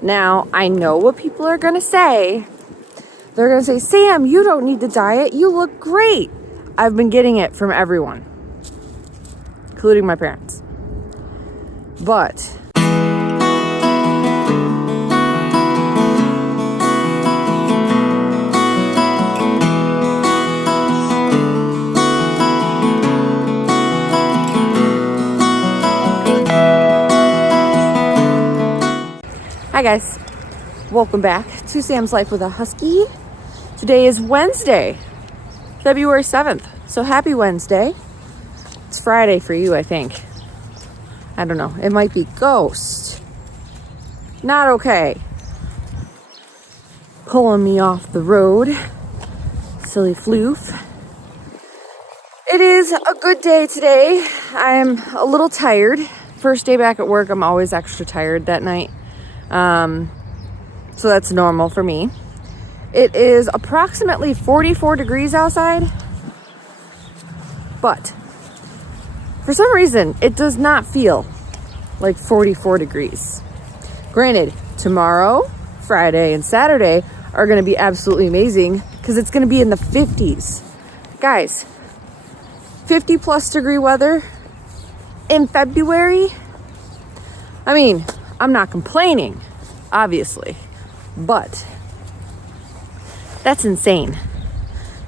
Now, I know what people are going to say. They're going to say, Sam, you don't need to diet. You look great. I've been getting it from everyone, including my parents. But hi guys, welcome back to Sam's Life with a Husky. Today is Wednesday, February 7th, so happy Wednesday. It's Friday for you, I think. I don't know, it might be Ghost. Not okay. Pulling me off the road, silly floof. It is a good day today. I'm a little tired. First day back at work, I'm always extra tired that night. So that's normal for me. It is approximately 44 degrees outside, but for some reason, it does not feel like 44 degrees. Granted, tomorrow, Friday, and Saturday are going to be absolutely amazing because it's going to be in the 50s. Guys, 50 plus degree weather in February. I mean, I'm not complaining, obviously, but that's insane.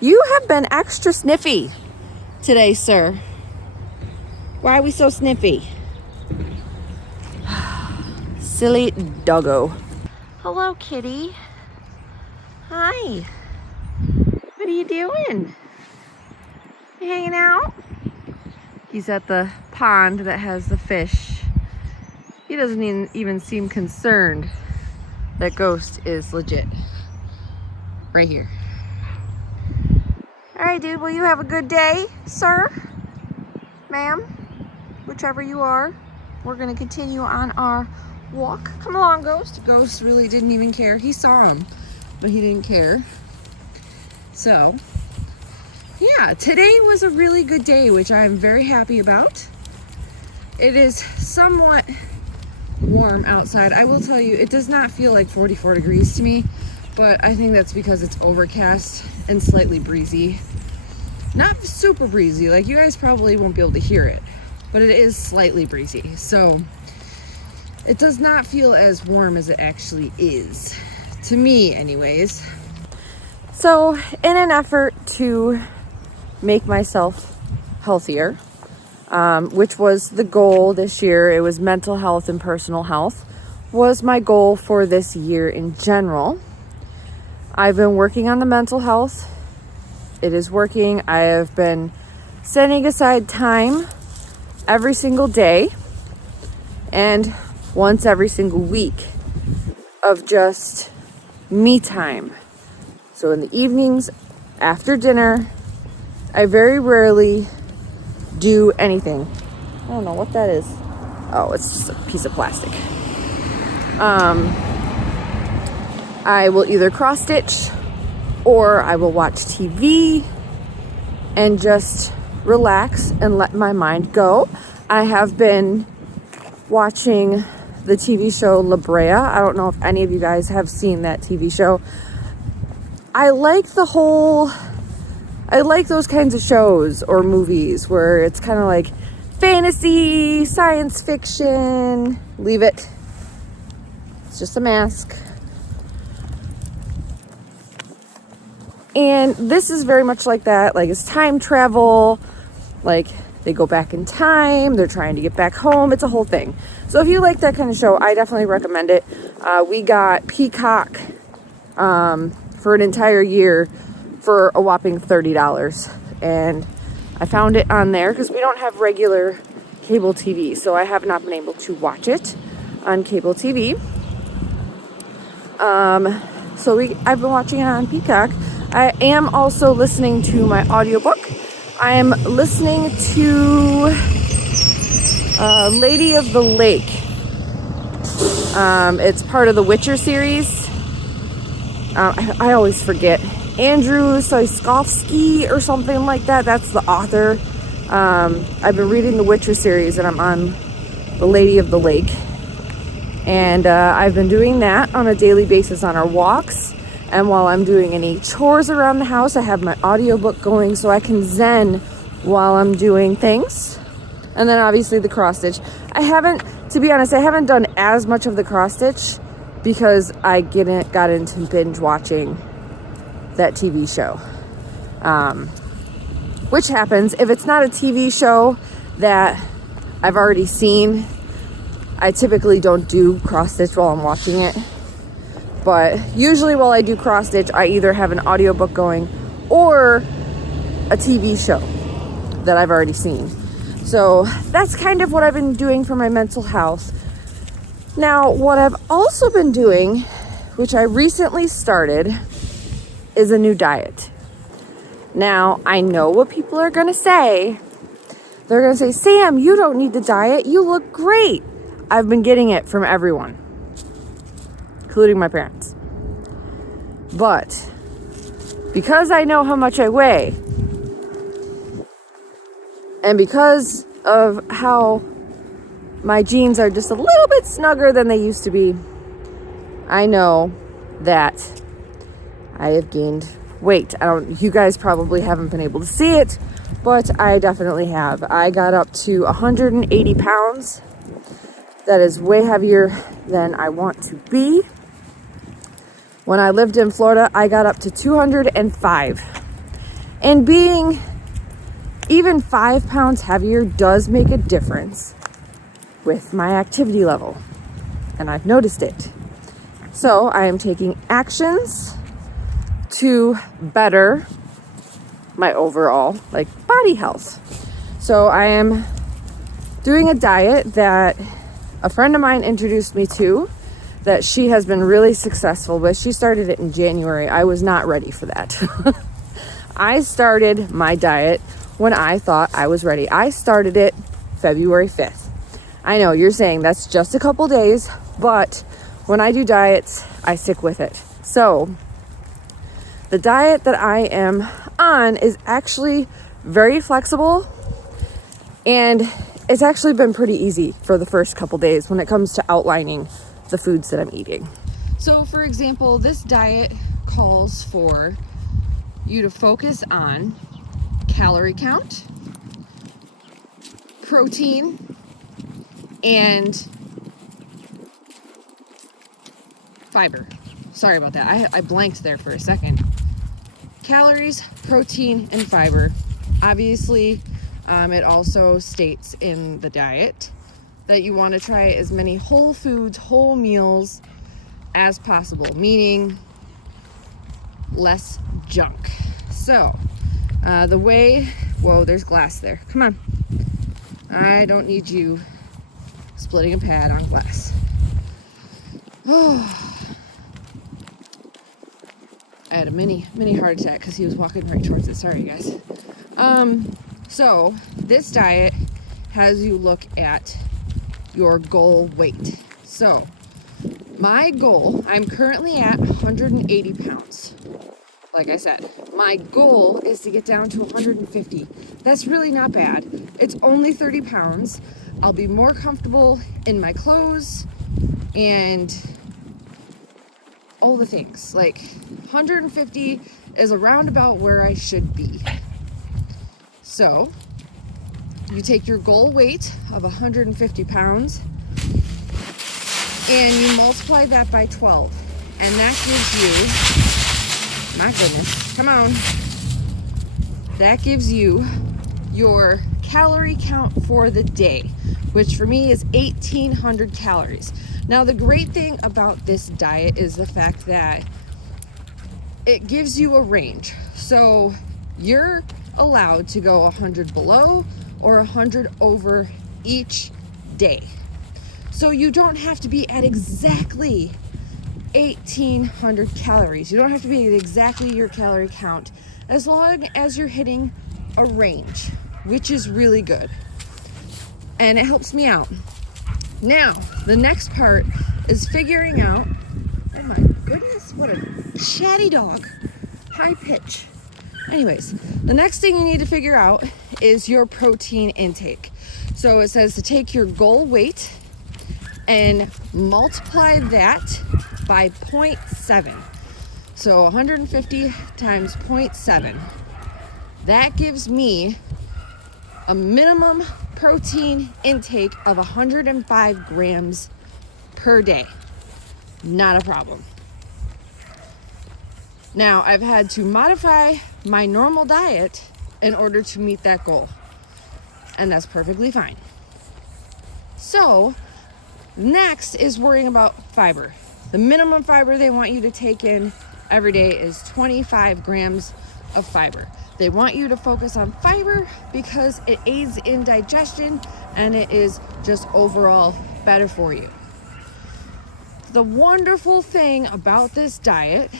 You have been extra sniffy today, sir. Why are we so sniffy? Silly doggo. Hello, kitty. Hi. What are you doing? You hanging out? He's at the pond that has the fish. He doesn't even seem concerned that Ghost is legit. Right here. All right, dude, will you have a good day, sir? Ma'am? Whichever you are. We're gonna continue on our walk. Come along, Ghost. Ghost really didn't even care. He saw him, but he didn't care. So, yeah, today was a really good day, which I'm very happy about. It is somewhat warm outside. I will tell you, it does not feel like 44 degrees to me, but I think that's because it's overcast and slightly breezy. Not super breezy, like you guys probably won't be able to hear it, but it is slightly breezy. So it does not feel as warm as it actually is, to me anyways. So in an effort to make myself healthier, which was the goal this year. It was mental health and personal health was my goal for this year in general. I've been working on the mental health. It is working. I have been setting aside time every single day and once every single week of just me time. So in the evenings, after dinner, I very rarely do anything. I don't know what that is. Oh, it's just a piece of plastic. I will either cross stitch or I will watch TV and just relax and let my mind go. I have been watching the TV show La Brea. I don't know if any of you guys have seen that TV show. I like those kinds of shows or movies where it's kind of like fantasy, science fiction. Leave it. It's just a mask. And this is very much like that. Like it's time travel. Like they go back in time. They're trying to get back home. It's a whole thing. So if you like that kind of show, I definitely recommend it. We got Peacock for an entire year for a whopping $30. And I found it on there because we don't have regular cable TV. So I have not been able to watch it on cable TV. I've been watching it on Peacock. I am also listening to my audiobook. I am listening to Lady of the Lake. It's part of the Witcher series. I always forget. Andrew Soskovsky or something like that. That's the author. I've been reading the Witcher series and I'm on the Lady of the Lake. And I've been doing that on a daily basis on our walks. And while I'm doing any chores around the house, I have my audiobook going so I can zen while I'm doing things. And then obviously the cross stitch. To be honest, I haven't done as much of the cross stitch because I got into binge watching that TV show. Which happens if it's not a TV show that I've already seen. I typically don't do cross stitch while I'm watching it. But usually while I do cross stitch, I either have an audiobook going or a TV show that I've already seen. So that's kind of what I've been doing for my mental health. Now, what I've also been doing, which I recently started, is a new diet. Now, I know what people are going to say. They're going to say, Sam, you don't need the diet. You look great. I've been getting it from everyone, including my parents. But because I know how much I weigh, and because of how my jeans are just a little bit snugger than they used to be, I know that I have gained weight. You guys probably haven't been able to see it, but I definitely have. I got up to 180 pounds. That is way heavier than I want to be. When I lived in Florida, I got up to 205. And being even 5 pounds heavier does make a difference with my activity level. And I've noticed it. So I am taking actions to better my overall body health. So I am doing a diet that a friend of mine introduced me to that she has been really successful with. She started it in January. I was not ready for that. I started my diet when I thought I was ready. I started it February 5th. I know you're saying that's just a couple days, but when I do diets, I stick with it. So the diet that I am on is actually very flexible, and it's actually been pretty easy for the first couple days when it comes to outlining the foods that I'm eating. So for example, this diet calls for you to focus on calorie count, protein, and fiber. Sorry about that. I blanked there for a second. Calories, protein, and fiber. Obviously, it also states in the diet that you want to try as many whole foods, whole meals as possible, meaning less junk. So, whoa, there's glass there. Come on. I don't need you splitting a pad on glass. Oh. I had a mini heart attack because he was walking right towards it. Sorry, guys. So this diet has you look at your goal weight. So my goal, I'm currently at 180 pounds. Like I said, my goal is to get down to 150. That's really not bad. It's only 30 pounds. I'll be more comfortable in my clothes and all the things. 150 is around about where I should be. So you take your goal weight of 150 pounds and you multiply that by 12, and that gives you, my goodness, come on, that gives you your calorie count for the day, which for me is 1,800 calories. Now, the great thing about this diet is the fact that it gives you a range. So you're allowed to go 100 below or 100 over each day. So you don't have to be at exactly 1,800 calories. You don't have to be at exactly your calorie count, as long as you're hitting a range, which is really good. And it helps me out. Now, the next part is figuring out, oh my goodness, what a chatty dog. High pitch. Anyways, the next thing you need to figure out is your protein intake. So it says to take your goal weight and multiply that by 0.7. So 150 times 0.7. That gives me a minimum protein intake of 105 grams per day. Not a problem. Now, I've had to modify my normal diet in order to meet that goal, and that's perfectly fine. So, next is worrying about fiber. The minimum fiber they want you to take in every day is 25 grams of fiber. They want you to focus on fiber because it aids in digestion and it is just overall better for you. The wonderful thing about this diet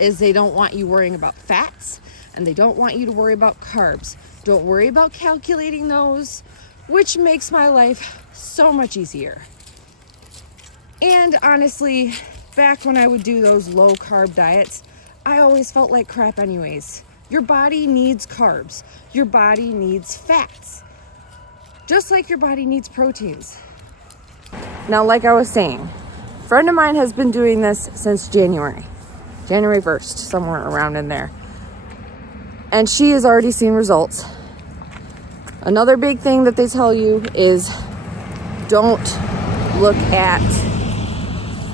is they don't want you worrying about fats and they don't want you to worry about carbs. Don't worry about calculating those, which makes my life so much easier. And honestly, back when I would do those low carb diets, I always felt like crap anyways. Your body needs carbs. Your body needs fats. Just like your body needs proteins. Now, like I was saying, a friend of mine has been doing this since January 1st, somewhere around in there. And she has already seen results. Another big thing that they tell you is don't look at,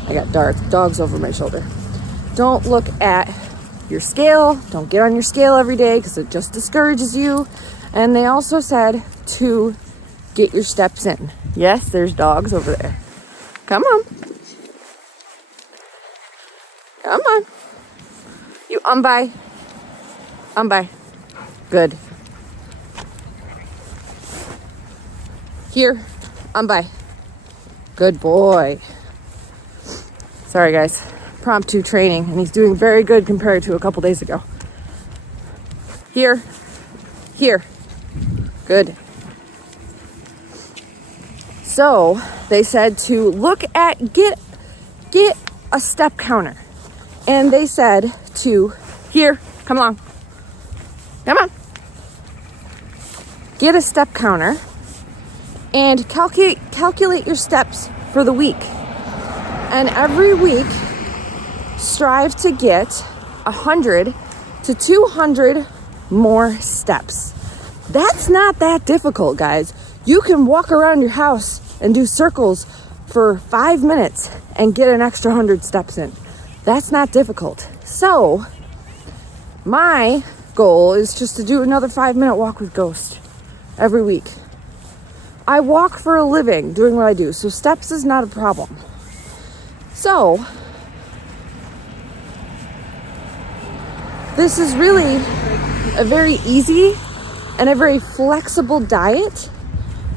I got dogs over my shoulder. Don't look at your scale. Don't get on your scale every day because it just discourages you. And they also said to get your steps in. Yes, there's dogs over there. Come on. Come on. You by. By. Good. Here. By. Good boy. Sorry, guys. Impromptu training, and he's doing very good compared to a couple days ago. Here. Good. So they said to look at get a step counter, and they said to come on, get a step counter and calculate your steps for the week, and every week strive to get 100 to 200 more steps. That's not that difficult, guys. You can walk around your house and do circles for 5 minutes and get an extra 100 steps in. That's not difficult. So my goal is just to do another 5-minute walk with Ghost every week. I walk for a living doing what I do, so steps is not a problem. So this is really a very easy and a very flexible diet,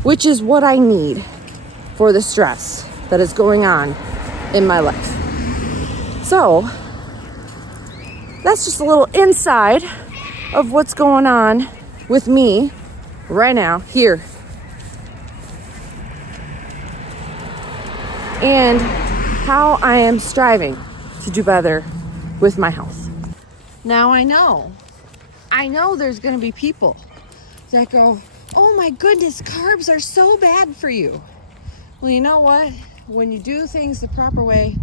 which is what I need for the stress that is going on in my life. So that's just a little inside of what's going on with me right now here. And how I am striving to do better with my health. Now I know there's going to be people that go, oh my goodness, carbs are so bad for you. Well, you know what? When you do things the proper way,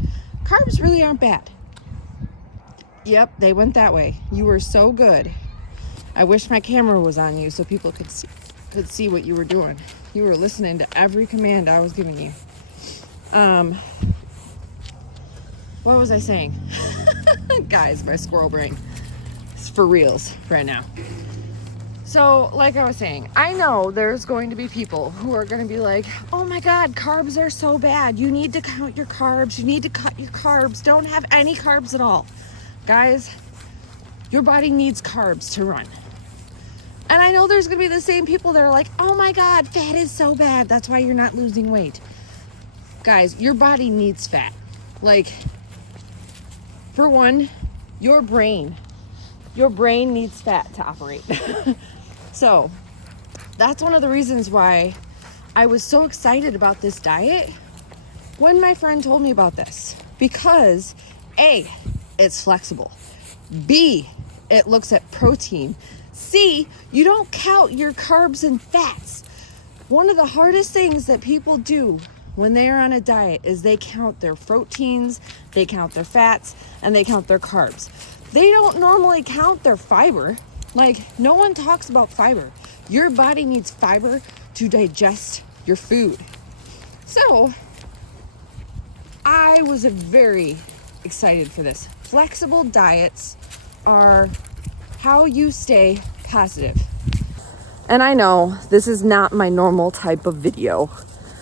carbs really aren't bad. Yep, they went that way. You were so good. I wish my camera was on you so people could see what you were doing. You were listening to every command I was giving you. What was I saying? Guys, my squirrel brain. It's for reals right now. So, like I was saying, I know there's going to be people who are going to be like, oh my God, carbs are so bad. You need to count your carbs. You need to cut your carbs. Don't have any carbs at all. Guys, your body needs carbs to run. And I know there's going to be the same people that are like, oh my God, fat is so bad. That's why you're not losing weight. Guys, your body needs fat. Like, for one, your brain needs fat to operate. So that's one of the reasons why I was so excited about this diet when my friend told me about this. Because A, it's flexible. B, it looks at protein. C, you don't count your carbs and fats. One of the hardest things that people do when they are on a diet is they count their proteins, they count their fats, and they count their carbs. They don't normally count their fiber. Like, no one talks about fiber. Your body needs fiber to digest your food. So I was very excited for this. Flexible diets are how you stay positive. And I know this is not my normal type of video.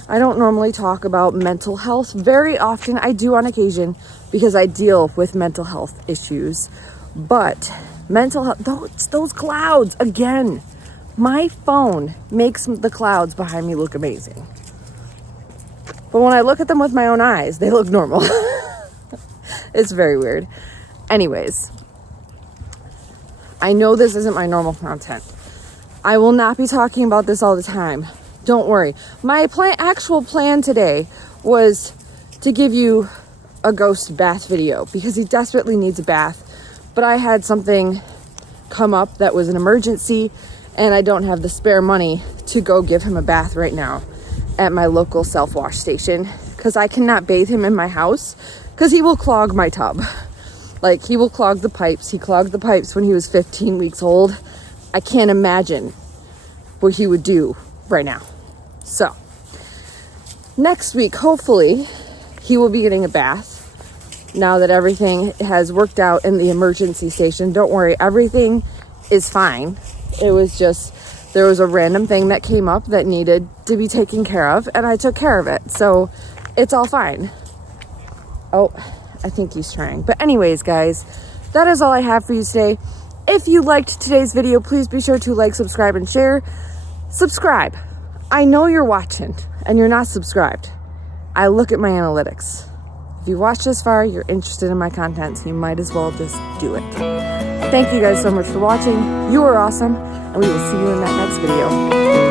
I don't normally talk about mental health. Very often I do on occasion because I deal with mental health issues. But mental health, those clouds, again, my phone makes the clouds behind me look amazing. But when I look at them with my own eyes, they look normal. It's very weird. Anyways, I know this isn't my normal content. I will not be talking about this all the time. Don't worry. My actual plan today was to give you a ghost bath video because he desperately needs a bath. But I had something come up that was an emergency and I don't have the spare money to go give him a bath right now at my local self-wash station because I cannot bathe him in my house because he will clog my tub. Like, he will clog the pipes. He clogged the pipes when he was 15 weeks old. I can't imagine what he would do right now. So next week, hopefully, he will be getting a bath now that everything has worked out in the emergency station. Don't worry, everything is fine. It was just, there was a random thing that came up that needed to be taken care of, and I took care of it. So it's all fine. Oh, I think he's trying. But anyways, guys, that is all I have for you today. If you liked today's video, please be sure to like, subscribe, and share. Subscribe. I know you're watching and you're not subscribed. I look at my analytics. If you watched this far, you're interested in my content, so you might as well just do it. Thank you guys so much for watching. You are awesome, and we will see you in that next video.